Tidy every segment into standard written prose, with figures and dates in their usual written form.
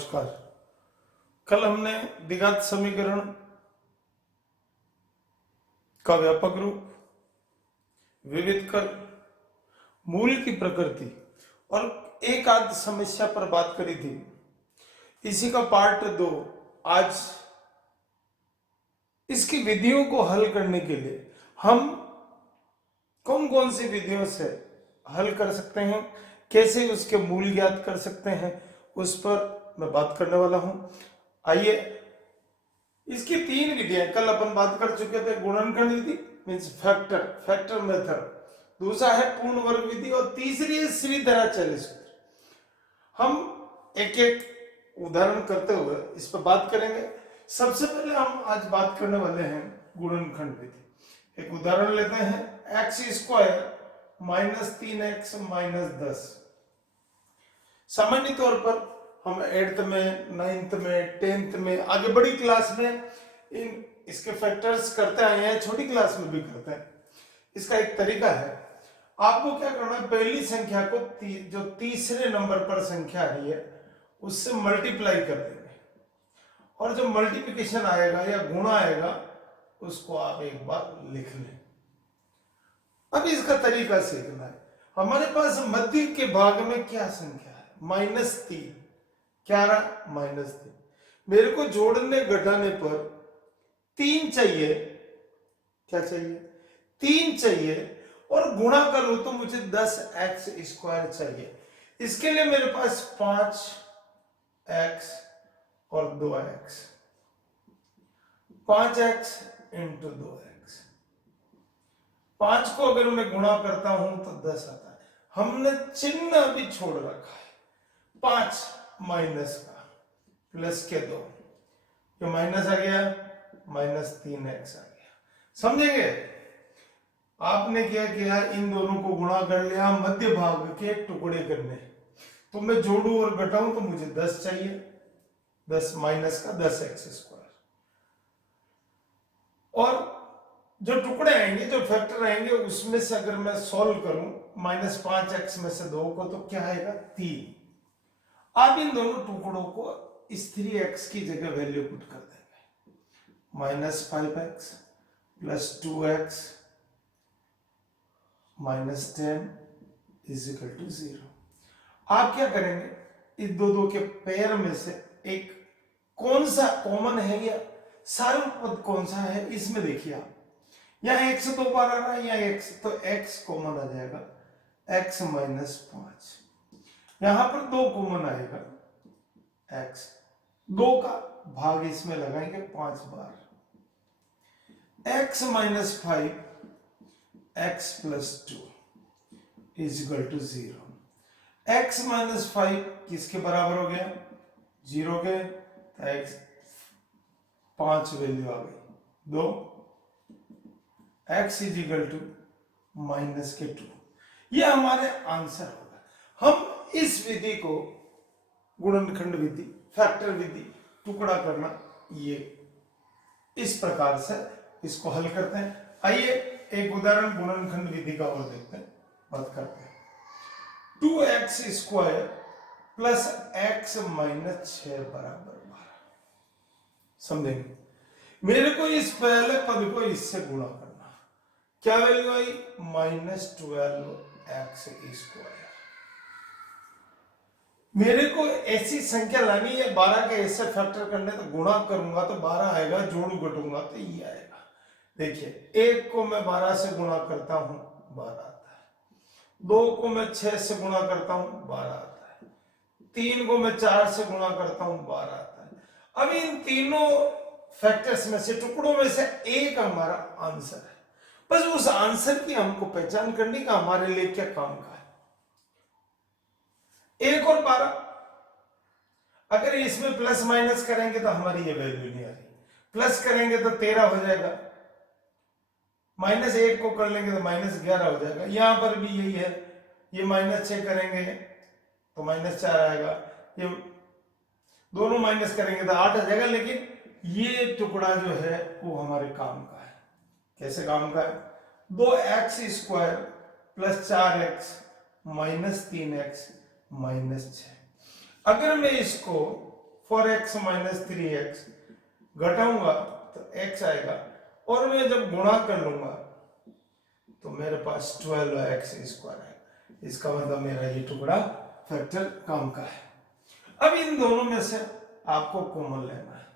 नमस्कार। कल हमने द्विघात समीकरण का व्यापक रूप, विविध कर, मूल की प्रकृति और एक आध समस्या पर बात करी थी। इसी का पार्ट 2 आज। इसकी विधियों को हल करने के लिए हम कौन कौन सी विधियों से हल कर सकते हैं, कैसे उसके मूल ज्ञात कर सकते हैं, उस पर मैं बात करने वाला हूं। आइए, इसकी 3 विधियां कल अपन बात कर चुके थे। गुणनखंड विधि मींस फैक्टर मेथड, दूसरा है पूर्ण वर्ग विधि और तीसरी है श्रीधराचार्य सूत्र। हम एक एक उदाहरण करते हुए इस पर बात करेंगे। सबसे पहले हम आज बात करने वाले हैं गुणनखंड विधि। एक उदाहरण लेते हैं, x square minus 3x minus 10। सामान्य तौर पर हम 8th में, 9th में, 10th में, आगे बड़ी क्लास में इसके फैक्टर्स करते आए हैं, छोटी क्लास में भी करते हैं। इसका एक तरीका है, आपको क्या करना है, पहली संख्या को जो तीसरे नंबर पर संख्या आ रही है उससे मल्टीप्लाई कर देंगे और जो मल्टीप्लिकेशन आएगा या गुणा आएगा उसको आप एक बार लिख लें। अब इसका तरीका सीखना है। हमारे पास मध्य के भाग में क्या संख्या है, -3। क्या रहा, -3। मेरे को जोड़ने घटाने पर 3 चाहिए। क्या चाहिए, 3 चाहिए। और गुणा करूं तो मुझे 10x स्क्वायर चाहिए। इसके लिए मेरे पास 5x और 2x, 5x इंटू 2x। 5 को अगर मैं गुणा करता हूं तो 10 आता है। हमने चिन्ह भी छोड़ रखा है, 5 माइनस का, प्लस के 2, ये माइनस आ गया, -3x आ गया। समझेंगे? आपने क्या किया, इन दोनों को गुणा कर लिया, मध्य भाग के टुकड़े करने। तो मैं जोड़ू और घटाऊं तो मुझे 10 चाहिए, 10 माइनस का 10x स्क्वायर। और जो टुकड़े आएंगे, जो फैक्टर आएंगे, उसमें से अगर मैं सॉल्व करूं -5x में से 2 को, तो क्या आएगा, 3। आप इन दोनों टुकड़ों को इस 3x की जगह वैल्यू पुट कर देंगे। -5x plus 2x minus 10 is equal to 0। आप क्या करेंगे, इस दो के पेयर में से एक कौन सा कॉमन है या सारे पद कौन सा है, इसमें देखिए आप। यहाँ x 2 बार आ रहा है, यहाँ x, तो x कॉमन आ जाएगा, x -5। यहां पर 2 कॉमन आएगा, x 2 का भाग इसमें लगाएंगे 5 बार, x -5 x plus 2 is equal to 0। x -5 किसके बराबर हो गया, 0 के, तो x 5 वैल्यू आ गई, 2, x इज इक्वल टू -2। ये हमारे आंसर होगा। हम इस विधि को गुणनखंड विधि, फैक्टर विधि, टुकड़ा करना, ये इस प्रकार से इसको हल करते हैं। आइए एक उदाहरण गुणनखंड विधि का और देखते हैं, बात करते हैं। 2x square plus x minus 6 बराबर 12। समझेंगे? मेरे को इस पहले पद को इससे गुणा करना, क्या वैल्यू आई, -12x स्क्वायर। मेरे को ऐसी संख्या लानी है, 12 के ऐसे फैक्टर करने, तो गुणा करूंगा तो 12 आएगा, जोड़ू घटूंगा तो ये आएगा। देखिए, 1 को मैं 12 से गुणा करता हूं, 12 आता है। 2 को मैं 6 से गुणा करता हूं, 12 आता है। 3 को मैं 4 से गुणा करता हूं, 12 आता है। अब इन तीनों फैक्टर्स में से, टुकड़ों में से एक हमारा आंसर है। बस उस आंसर की हमको पहचान करने का हमारे लिए क्या काम का है। 1 और 12, अगर इसमें प्लस माइनस करेंगे तो हमारी ये वैल्यू नहीं आ रही। प्लस करेंगे तो 13 हो जाएगा, -1 को कर लेंगे तो -11 हो जाएगा। यहां पर भी यही है, ये -6 करेंगे तो -4 आएगा, ये दोनों माइनस करेंगे तो 8 आ जाएगा। लेकिन ये टुकड़ा जो है वो हमारे काम का है। कैसे काम का है, 2x square plus 4x minus 3x minus 6। अगर मैं इसको 4x माइनस 3x, घटाऊंगा तो x आएगा, और मैं जब गुणा कर लूंगा तो मेरे पास 12x स्क्वायर है। इसका मतलब मेरा ये टुकड़ा फैक्टर काम का है। अब इन दोनों में से आपको कॉमन लेना है,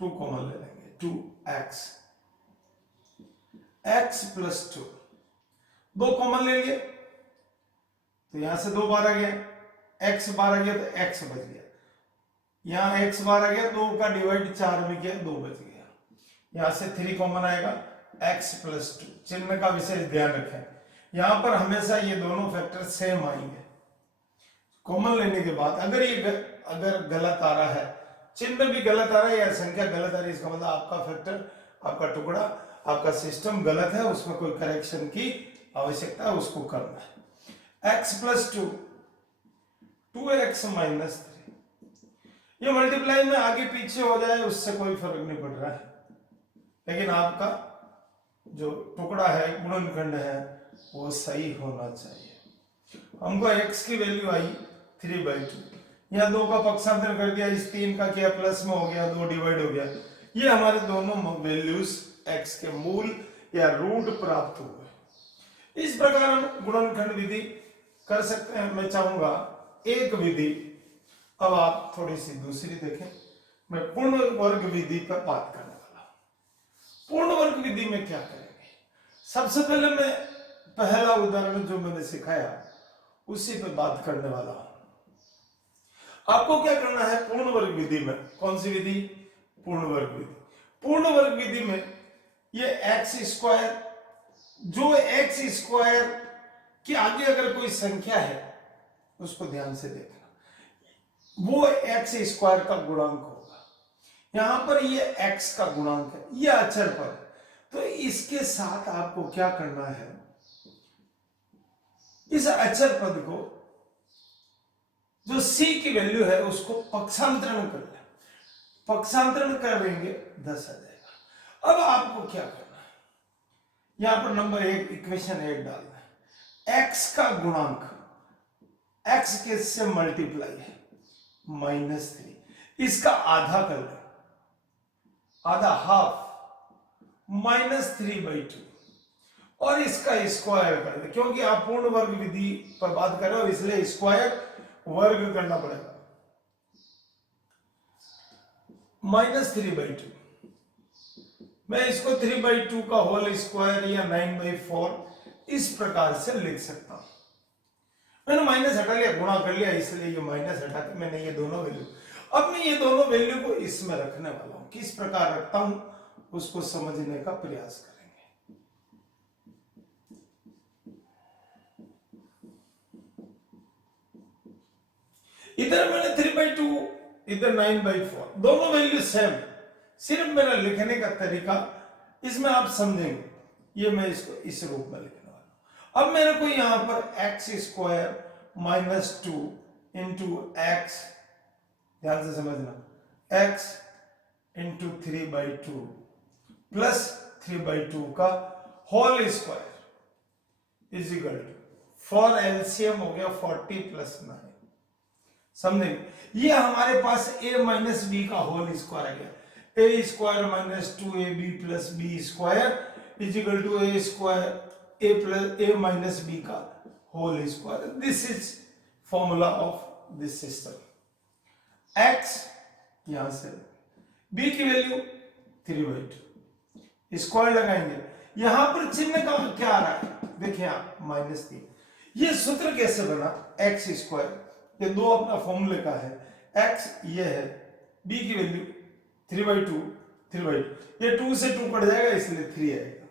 2 कॉमन ले लेंगे, 2x, x प्लस 2, 2 कॉमन ले लिए तो यहां से 2 बार आ गया, x बार आ गया तो x बच गया, यहां x बार आ गया, 2 का डिवाइड 4 में किया, 2 बच गया, यहां से 3 कॉमन आएगा, x प्लस 2। चिन्ह का विशेष ध्यान रखें, यहां पर हमेशा ये दोनों फैक्टर सेम आएंगे। कॉमन लेने के बाद अगर गलत आ रहा है, चिन्ह भी गलत आ रहा है या संख्या गलत आ रही है, इसका मतलब आपका फैक्टर, आपका टुकड़ा, आपका सिस्टम गलत है, उसमें कोई करेक्शन की आवश्यकता है, उसको करना है। x प्लस 2, 2x माइनस 3, ये मल्टीप्लाई में आगे पीछे हो जाए उससे कोई फर्क नहीं पड़ रहा है, लेकिन आपका जो टुकड़ा है, गुणनखंड है, वो सही होना चाहिए। हमको x की वैल्यू आई 3/2, यहाँ 2 का पक्षांतर कर दिया, इस 3 का किया प्लस में हो गया, 2 डिवाइड हो गया, ये हमारे दोनों वैल्यूज x के मूल या रूट प्राप्त हुए। इस प्रकार हम गुणनखंड विधि कर सकते हैं। मैं चाहूंगा एक विधि, अब आप थोड़ी सी दूसरी देखें, मैं पूर्ण वर्ग विधि पर बात करने वाला हूं। पूर्ण वर्ग विधि में क्या करेंगे, सबसे पहले मैं पहला उदाहरण जो मैंने सिखाया उसी पे बात करने वाला हूं। आपको क्या करना है पूर्ण वर्ग विधि में, कौन सी विधि, पूर्ण वर्ग विधि। पूर्ण वर्ग विधि में ये एक्स स्क्वायर, जो एक्स स्क्वायर के आगे अगर कोई संख्या है उसको ध्यान से देखना, वो एक्स स्क्वायर का गुणांक होगा। यहां पर ये एक्स का गुणांक है, ये अचर पर है, तो इसके साथ आपको क्या करना है, इस अचर पद को, जो c की वैल्यू है, उसको पक्षांतरण कर लें, पक्षांतरण करेंगे 10 आ जाएगा। अब आपको क्या करना है, यहां पर नंबर 1 इक्वेशन 1 डालना है, x का गुणांक, x के से मल्टीप्लाई है -3, इसका आधा कर लें, आधा हाफ, -3/2, और इसका स्क्वायर कर दे, क्योंकि आप पूर्ण वर्ग विधि पर बात कर रहे हो इसलिए स्क्वायर वर्ग करना पड़ेगा। -3/2, मैं इसको 3/2 का होल स्क्वायर या 9/4 इस प्रकार से लिख सकता हूं। मैंने माइनस हटा लिया, गुणा कर लिया, इसलिए ये माइनस हटा के मैंने ये दोनों वैल्यू, अब मैं ये दोनों वैल्यू को इसमें रखने वाला हूं। किस प्रकार रखता हूं उसको समझने का प्रयास करेंगे। इधर मैंने 3/2, इधर 9/4, दोनों वैल्यू सेम, सिर्फ मेरा लिखने का तरीका इसमें आप समझेंगे। ये मैं इसको इस रूप में लिखने वाला हूं। अब मेरे को यहां पर x स्क्वायर -2 इंटू एक्स, ध्यान से समझना, x इंटू 3/2 प्लस 3/2 का whole square is equal to, for LCM हो गया 40 + 9, समझेंगे। ये हमारे पास a माइनस बी का होल स्क्वायर आ गया, a square -2ab plus b square is equal to a square a minus b का whole square. This is formula of this system. x यहां से, b की वैल्यू 3/2, स्क्वायर लगाएंगे, यहां पर चिन्ह का क्या आ रहा है देखिए आप, -3। ये सूत्र कैसे बना, x स्क्वायर, ये दो अपना फॉर्मूले का है, x ये है, b की वैल्यू 3/2, ये 2 से 2 कट जाएगा इसलिए 3 आएगा,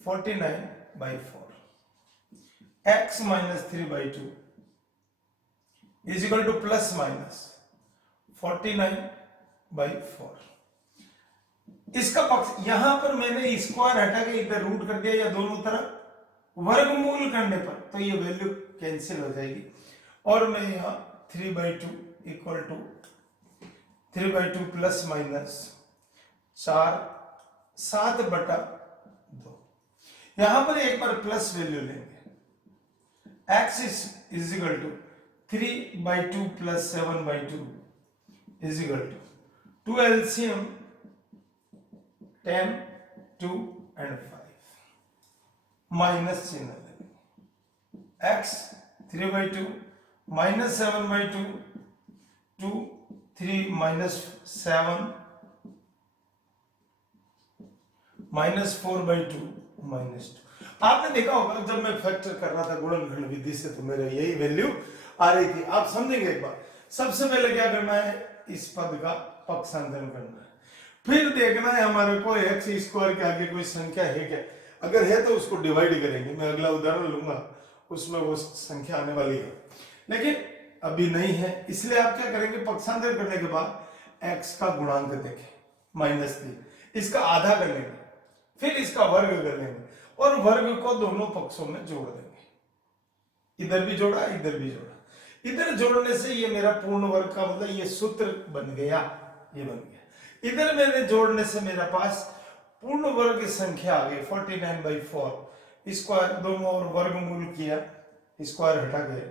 49/4, x - 3/2 is equal two plus minus 49/4। इसका पक्ष, यहां पर मैंने स्क्वायर हटा के इधर रूट कर दिया, या दोनों तरफ वर्गमूल करने पर तो ये वैल्यू कैंसिल हो जाएगी, और मैं यहां 3/2 इक्वल टू 3/2 प्लस माइनस 4 7/2, यहां पर एक बार प्लस वैल्यू लेंगे, x is equal to 3/2 plus 7/2 is equal to LCM 10, 2 and 5 minus चिन्ह लेंगे। x 3/2 minus 7/2 2 3 minus 7 minus 4/2 minus 2। आपने देखा होगा जब मैं फैक्टर कर रहा था गुणनखंड विधि से तो मेरा यही वैल्यू आ रही थी। आप समझेंगे एक बार, सबसे पहले क्या करना है, इस पद का पक्षांतरण करना है, फिर देखना है हमारे को एक्स स्क्वायर के आगे कोई संख्या है क्या, अगर है तो उसको डिवाइड करेंगे। मैं अगला उदाहरण लूंगा उसमें वो संख्या आने वाली है, लेकिन अभी नहीं है, इसलिए आप क्या करेंगे, पक्षांतर करने के बाद एक्स का गुणांक देखें -3, इसका आधा कर लेंगे, फिर इसका वर्ग कर लेंगे और वर्ग को दोनों पक्षों में जोड़ देंगे। इधर भी जोड़ा, इधर भी जोड़ा, इधर जोड़ने से ये मेरा पूर्ण वर्ग का मतलब ये सूत्र बन गया, ये बन गया। इधर मैंने जोड़ने से मेरा पास पूर्ण वर्ग की संख्या आ गई 49/4। स्क्वायर दोनों और वर्गमूल किया, स्क्वायर हटा गया,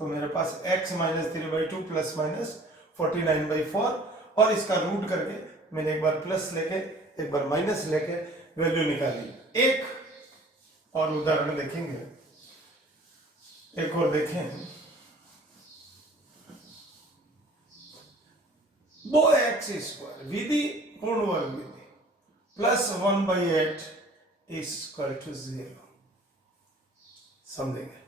तो मेरे पास x - 3/2 प्लस माइनस 49/4 और इसका रूट करके मैंने एक बार प्लस लेके एक बार माइनस लेके वैल्यू निकाली। एक और उदाहरण देखेंगे, एक और देखें, 2x² विधि पूर्ण वर्ग विधि प्लस 1/8 = 0। समझेंगे,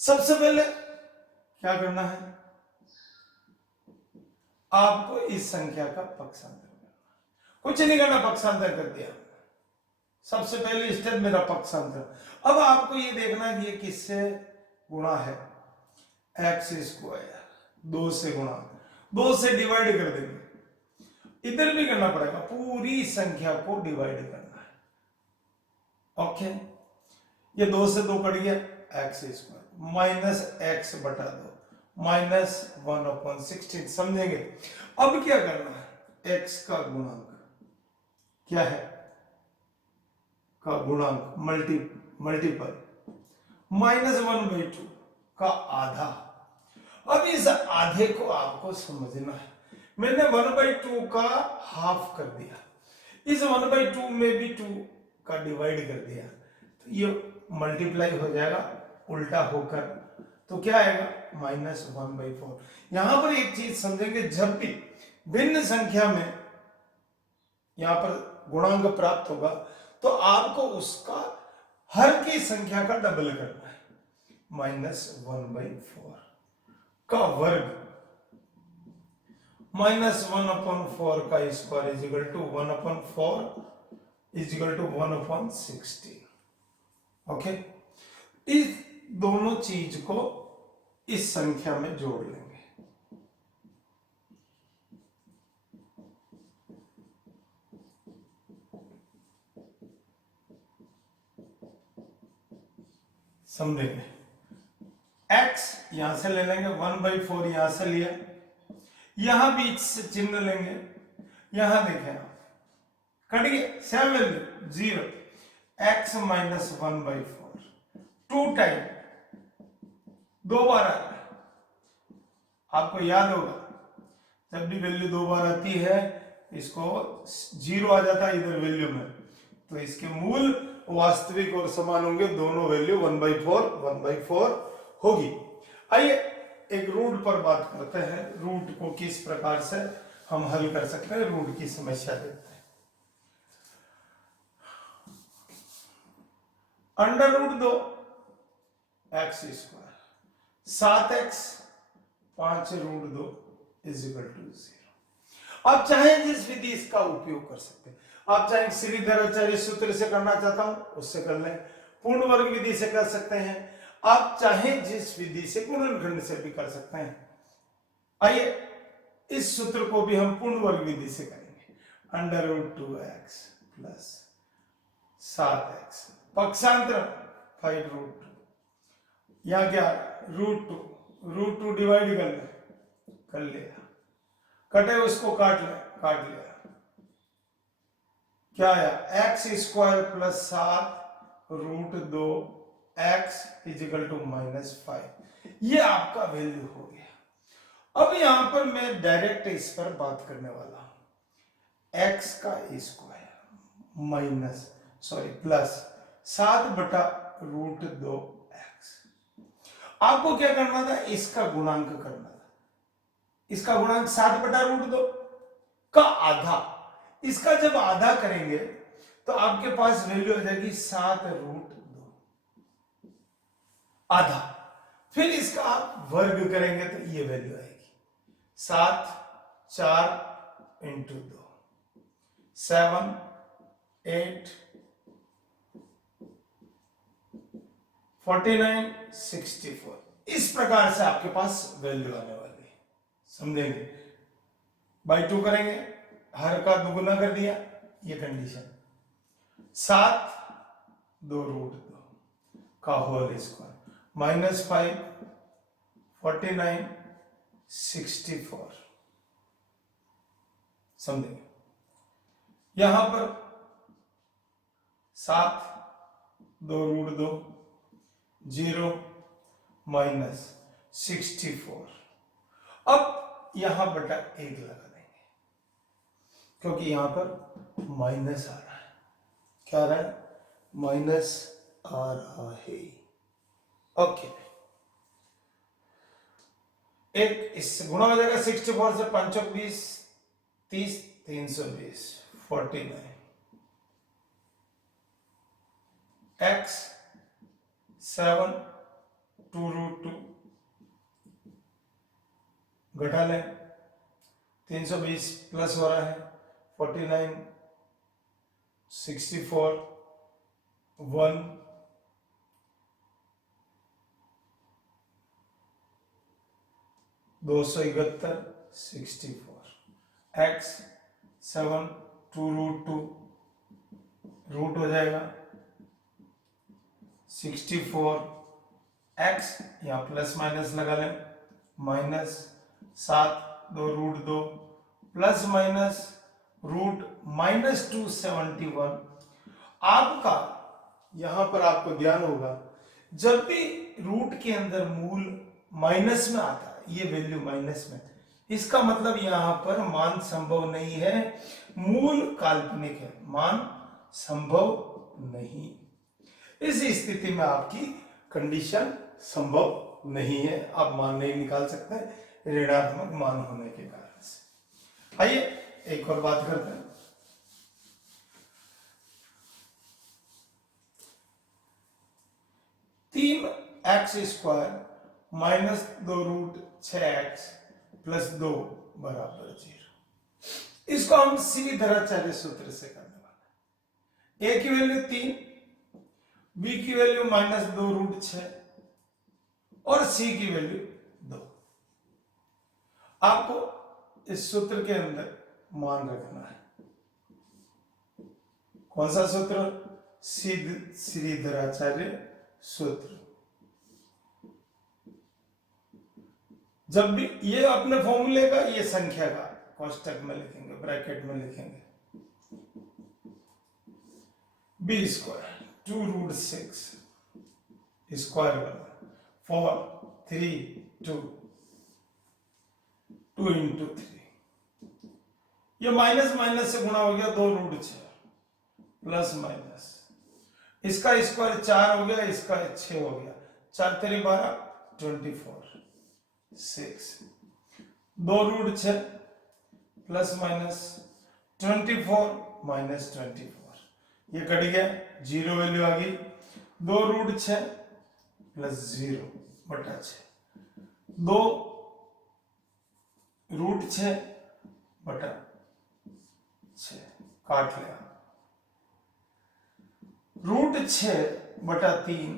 सबसे पहले क्या करना है, आपको इस संख्या का पक्षांतर करना, कुछ नहीं करना, पक्षांतर कर दिया। सबसे पहले स्टेप मेरा पक्षांतर। अब आपको ये देखना कि ये किससे गुणा है, x², 2 से गुणा, 2 से डिवाइड कर देंगे, इधर भी करना पड़ेगा, पूरी संख्या को डिवाइड करना है। ओके, ये 2 से 2 कट गया, x² माइनस x बटा 2 माइनस 1/16। समझेंगे, अब क्या करना है, x का गुणांक क्या है, का गुणांक मल्टीपल -1/2 का आधा। अब इस आधे को आपको समझना है, मैंने 1/2 का हाफ कर दिया, इस 1/2 में भी 2 का डिवाइड कर दिया, तो ये मल्टीप्लाई हो जाएगा उल्टा होकर, तो क्या आएगा -1/4। यहां पर एक चीज समझेंगे, जब भी भिन्न संख्या में यहां पर गुणांक प्राप्त होगा तो आपको उसका हर की संख्या का डबल करना है, -1/4 का वर्ग -1/4 का स्क्वायर = 1/4 = 1/16। ओके, इस दोनों चीज को इस संख्या में जोड़ लेंगे। समझेंगे, x यहां से ले लेंगे, 1/4 यहां से लिया, यहां बीच से चिन्ह लेंगे, यहां देखें आप कट गया, 7 0, x - 1/4 2 टाइम, 2 बार आ रहा है। आपको याद होगा जब भी वैल्यू 2 बार आती है इसको 0 आ जाता है इधर वैल्यू में, तो इसके मूल वास्तविक और समान होंगे, दोनों वैल्यू 1/4 होगी। आइए एक रूट पर बात करते हैं, रूट को किस प्रकार से हम हल कर सकते हैं, रूट की समस्या देखते हैं। √2 x², 7x 5√2 = 0। आप चाहे जिस विधि इसका उपयोग कर सकते हैं, आप चाहे श्रीधराचार्य सूत्र से करना चाहता हूं उससे कर लें, पूर्ण वर्ग विधि से कर सकते हैं, आप चाहे जिस विधि से गुणनखंड से भी कर सकते हैं। आइए इस सूत्र को भी हम पूर्ण वर्ग विधि से करेंगे, √2x प्लस 7x पक्षांतर 5√2, यहां क्या √2 डिवाइड कर लिया, कटे उसको काट लिया, क्या आया, x² प्लस 7√2 x = -5। ये आपका वैल्यू हो गया। अब यहां पर मैं डायरेक्ट इस पर बात करने वाला हूं। x का स्क्वायर माइनस प्लस 7/√2x। आपको क्या करना था, इसका गुणांक करना था। इसका गुणांक 7/√2 का आधा। इसका जब आधा करेंगे तो आपके पास वैल्यू हो जाएगी 7√2 आधा। फिर इसका आप वर्ग करेंगे तो ये वैल्यू आएगी 7 4 इंटू 2 7 8 49 64। इस प्रकार से आपके पास वैल्यू आने वाली है। समझेंगे? बाई 2 करेंगे, हर का दुगुना कर दिया, ये कंडीशन 7 2√2 का होल स्क्वायर -5 49 64। समझेंगे? यहां पर 7 2√2 0 -64। अब यहां बटा 1 लगा देंगे क्योंकि यहां पर माइनस आ रहा है। क्या आ रहा है? माइनस आ रहा है। ओके, एक इससे गुणा हो जाएगा 64 से 5 20 30 320 49 x 7 2√2 घटा लें 320 प्लस हो रहा है 49 64 1 271 64 x 7 2√2 रूट हो जाएगा 64 x, यहाँ प्लस माइनस लगा लें, -7 2√2 प्लस माइनस रूट -271। आपका यहां पर आपको ध्यान होगा, जब भी रूट के अंदर मूल माइनस में आता है, ये वैल्यू माइनस में, इसका मतलब यहां पर मान संभव नहीं है, मूल काल्पनिक है, मान संभव नहीं। इस स्थिति में आपकी कंडीशन संभव नहीं है, आप मान नहीं निकाल सकते ऋणात्मक मान होने के कारण से। आइए एक और बात करते हैं। 3x² -2√6x + 2 = 0। इसको हम श्रीधराचार्य सूत्र से करने वाले हैं। a की वैल्यू 3, b की वैल्यू -2√6 और c की वैल्यू 2। आपको इस सूत्र के अंदर मान रखना है। कौन सा सूत्र? श्रीधराचार्य सूत्र। जब भी ये अपने फॉर्मूले का, ये संख्या का कोष्टक में लिखेंगे, ब्रैकेट में लिखेंगे b² 2√6 स्क्वायर बराबर 4 3 2 2 इंटू 3। ये माइनस माइनस से गुणा हो गया 2√6 प्लस माइनस, इसका स्क्वायर 4 हो गया, इसका 6 हो गया, 4 3 12 24 6 2√6 प्लस माइनस 24 माइनस 24, ये कट गया, 0 वैल्यू आ गई। 2√6 प्लस 0/6 2√6/6 काट लिया। √6/3,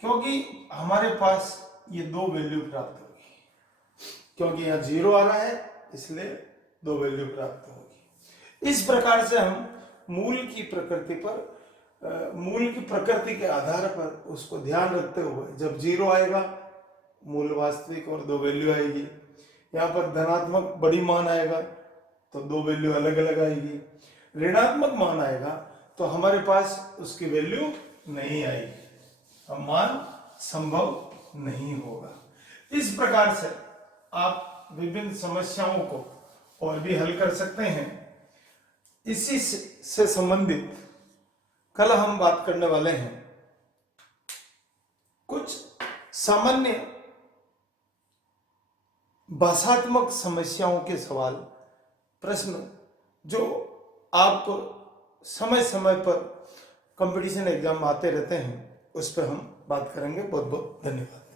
क्योंकि हमारे पास ये 2 वैल्यू प्राप्त होगी, क्योंकि यहाँ 0 आ रहा है इसलिए 2 वैल्यू प्राप्त होगी। इस प्रकार से हम मूल की प्रकृति के आधार पर उसको ध्यान रखते हुए, जब 0 आएगा मूल वास्तविक और 2 वैल्यू आएगी, यहाँ पर धनात्मक बड़ी मान आएगा तो 2 वैल्यू अलग अलग आएगी, ऋणात्मक मान आएगा तो हमारे पास उसकी वैल्यू नहीं आएगी, अब मान संभव नहीं होगा। इस प्रकार से आप विभिन्न समस्याओं को और भी हल कर सकते हैं। इसी से संबंधित कल हम बात करने वाले हैं कुछ सामान्य भाषात्मक समस्याओं के सवाल, प्रश्न जो आपको समय समय पर कंपटीशन एग्जाम आते रहते हैं, उस पर हम बात करेंगे। बहुत बहुत धन्यवाद।